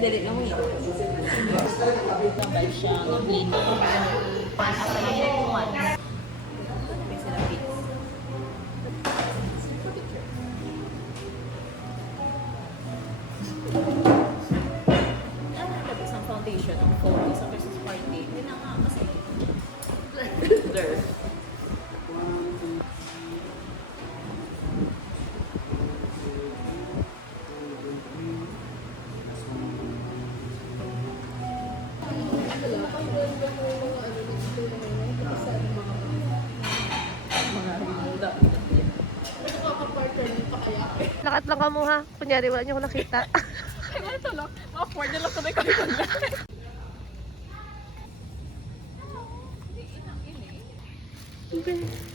Dali lang mo yun. Sabay siya, na-plain na. Asa na siya yung one. May sila bits. Ano na ba isang foundation ang focus sa Christmas party? Hindi na nga kasi blur. Lakat lang ka mo ha. Kunyari wala niyo ko nakita. Kaya ito lang. Ma-afford na lang kami kami kanya. Okay.